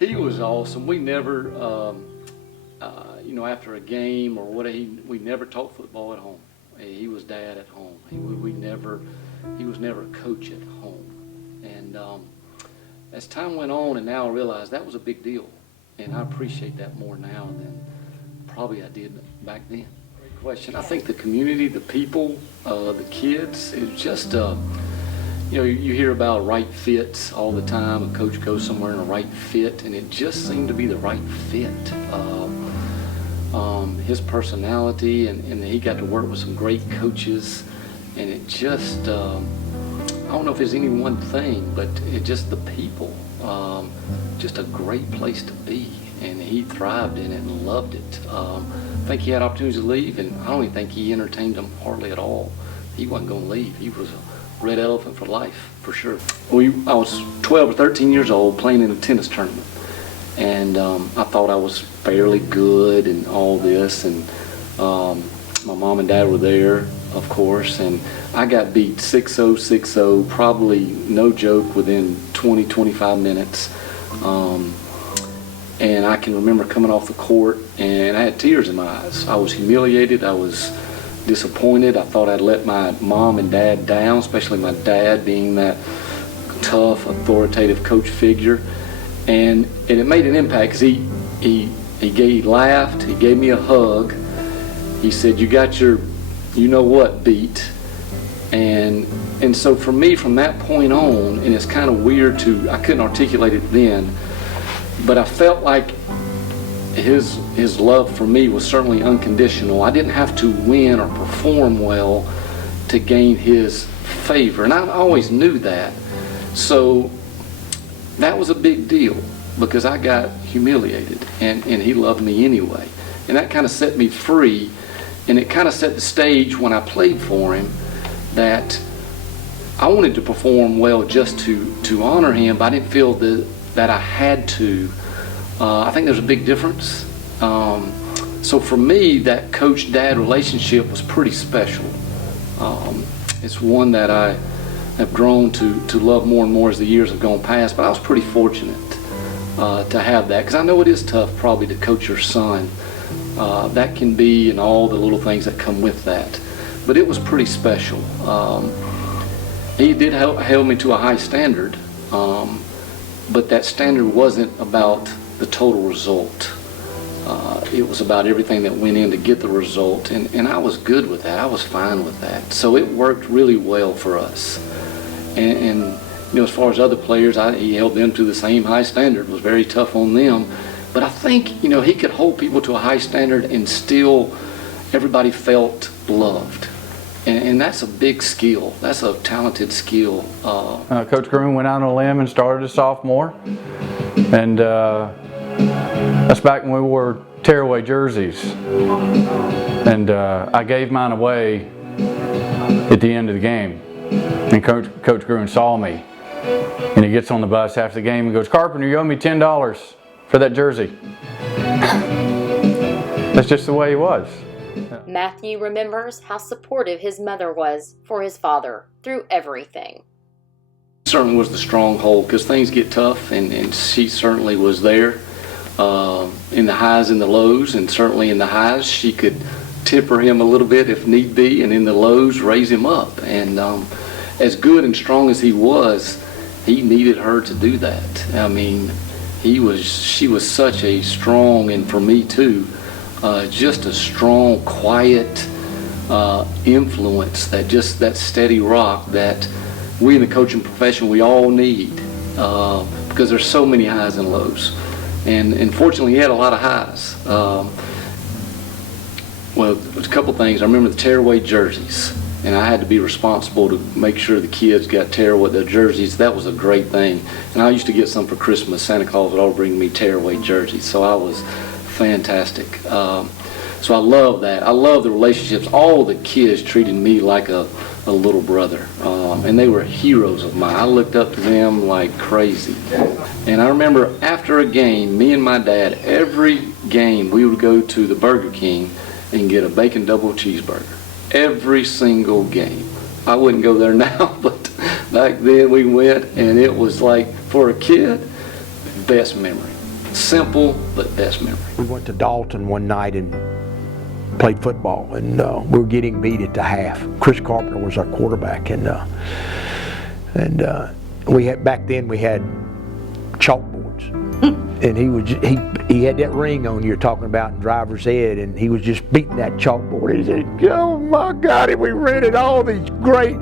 He was awesome. We never, after a game or what, we never taught football at home. He was dad at home. He was never a coach at home. And as time went on, and now I realize that was a big deal, and I appreciate that more now than probably I did back then. Great question. I think the community, the people, the kids, it's just. You hear about right fits all the time. A coach goes somewhere in a right fit, and it just seemed to be the right fit. His personality, and he got to work with some great coaches, and it just, I don't know if it's any one thing, but it just the people, just a great place to be, and he thrived in it and loved it. I think he had opportunities to leave, and I don't even think he entertained them hardly at all. He wasn't going to leave. He was a Red Elephant for life, for sure. I was 12 or 13 years old playing in a tennis tournament, and I thought I was fairly good and all this, and my mom and dad were there, of course, and I got beat 6-0, 6-0, probably no joke within 20, 25 minutes. And I can remember coming off the court, and I had tears in my eyes. I was humiliated. I was disappointed. I thought I'd let my mom and dad down, especially my dad being that tough, authoritative coach figure. And it made an impact because he laughed, he gave me a hug. He said, "You got your you-know-what beat." And so for me, from that point on, and it's kind of weird I couldn't articulate it then, but I felt like his love for me was certainly unconditional. I didn't have to win or perform well to gain his favor, and I always knew that. So that was a big deal because I got humiliated, and he loved me anyway. And that kind of set me free, and it kind of set the stage when I played for him that I wanted to perform well just to honor him, but I didn't feel that I had to. I think there's a big difference. So for me, that coach-dad relationship was pretty special. It's one that I have grown to love more and more as the years have gone past, but I was pretty fortunate to have that, because I know it is tough probably to coach your son. That can be, and all the little things that come with that. But it was pretty special. He did held me to a high standard, but that standard wasn't about the total result. It was about everything that went in to get the result, and I was good with that. I was fine with that. So it worked really well for us. And as far as other players, he held them to the same high standard. It was very tough on them. But I think, he could hold people to a high standard and still everybody felt loved. And that's a big skill. That's a talented skill. Coach Gruhn went out on a limb and started a sophomore. And that's back when we wore tearaway jerseys. And I gave mine away at the end of the game. And Coach Gruhn saw me. And he gets on the bus after the game and goes, "Carpenter, you owe me $10 for that jersey." That's just the way he was. Matthew remembers how supportive his mother was for his father through everything. Certainly was the stronghold because things get tough, and she certainly was there in the highs and the lows, and certainly in the highs she could temper him a little bit if need be, and in the lows raise him up. And as good and strong as he was, he needed her to do that. I mean, she was such a strong, and for me too, just a strong, quiet influence, that steady rock that we in the coaching profession, we all need, because there's so many highs and lows. And fortunately, he had a lot of highs. Well, there's a couple things. I remember the tearaway jerseys, and I had to be responsible to make sure the kids got tearaway their jerseys. That was a great thing. And I used to get some for Christmas. Santa Claus would all bring me tearaway jerseys, so I was fantastic. So I love that. I love the relationships. All the kids treated me like a little brother, and they were heroes of mine. I looked up to them like crazy. And I remember after a game, me and my dad, every game we would go to the Burger King and get a bacon double cheeseburger. Every single game. I wouldn't go there now, but back then we went, and it was like, for a kid, best memory. Simple, but best memory. We went to Dalton one night and played football, and we were getting beat at the half. Chris Carpenter was our quarterback, and we had, back then we had chalkboards, and he had that ring on you're talking about in driver's ed, and he was just beating that chalkboard. He said, "Oh my God, we rented all these great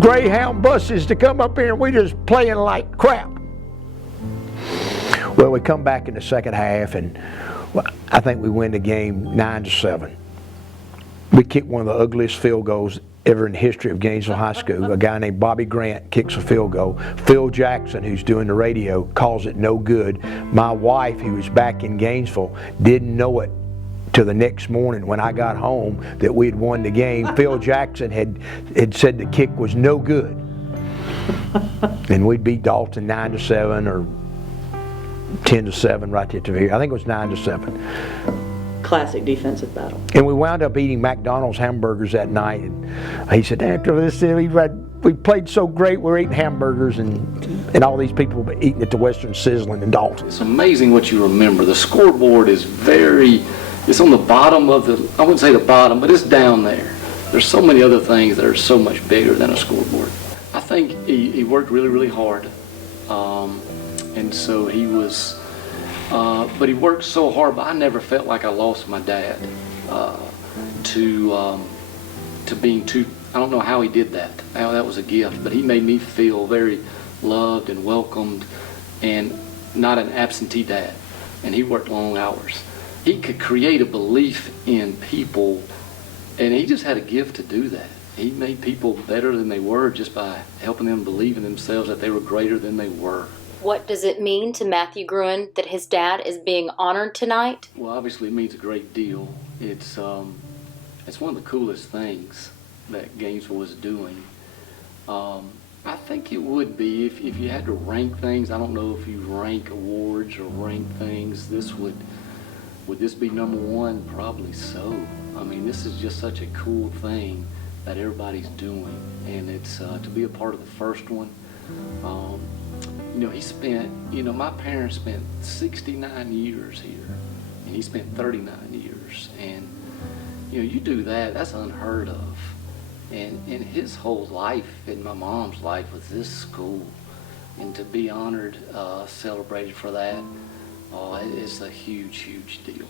Greyhound buses to come up here, and we just playing like crap." Well, we come back in the second half, and I think we win the game 9-7. We kicked one of the ugliest field goals ever in the history of Gainesville High School. A guy named Bobby Gruhn kicks a field goal. Phil Jackson, who's doing the radio, calls it no good. My wife, who was back in Gainesville, didn't know it till the next morning when I got home that we had won the game. Phil Jackson had said the kick was no good. And we beat Dalton 9-7 or 10-7 right at the very. I think it was 9-7. Classic defensive battle. And we wound up eating McDonald's hamburgers that night. And he said, after this, we played so great, we're eating hamburgers, and all these people were eating at the Western Sizzling in Dalton. It's amazing what you remember. The scoreboard is it's on the bottom of I wouldn't say the bottom, but it's down there. There's so many other things that are so much bigger than a scoreboard. I think he worked really, really hard. And so he was, but he worked so hard, but I never felt like I lost my dad to being too, I don't know how he did that, how that was a gift, but he made me feel very loved and welcomed and not an absentee dad. And he worked long hours. He could create a belief in people, and he just had a gift to do that. He made people better than they were just by helping them believe in themselves that they were greater than they were. What does it mean to Matthew Gruhn that his dad is being honored tonight? Well, obviously it means a great deal. It's one of the coolest things that Gainesville was doing. I think it would be if you had to rank things. I don't know if you rank awards or rank things. Would this be number one? Probably so. I mean, this is just such a cool thing that everybody's doing, and it's to be a part of the first one. He spent, my parents spent 69 years here, and he spent 39 years. And, you do that, that's unheard of. And his whole life and my mom's life was this school. And to be honored, celebrated for that, it's a huge, huge deal.